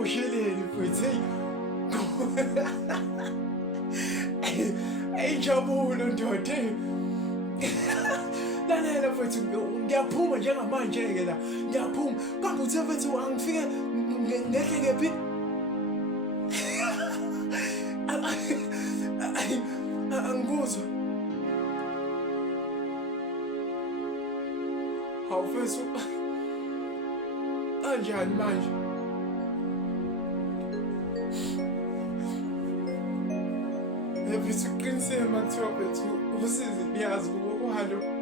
ngibosheleni mfethu, hey. Ayijabule ndoda. Lalela mfethu, ngiyaphuma njengamanje-ke la. Ngiyaphuma. Kambe uthe mfethu angifike ngehle ngephi? Angikuzwa. Hawu mfethu. Kanjani manje? Mfethu uqiniseke makuthiwa mfethu usizi liyazi ukuba uhalo